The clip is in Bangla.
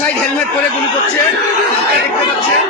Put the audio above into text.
সাইড হেলমেট পরে গুলি করছে দেখতে পাচ্ছেন।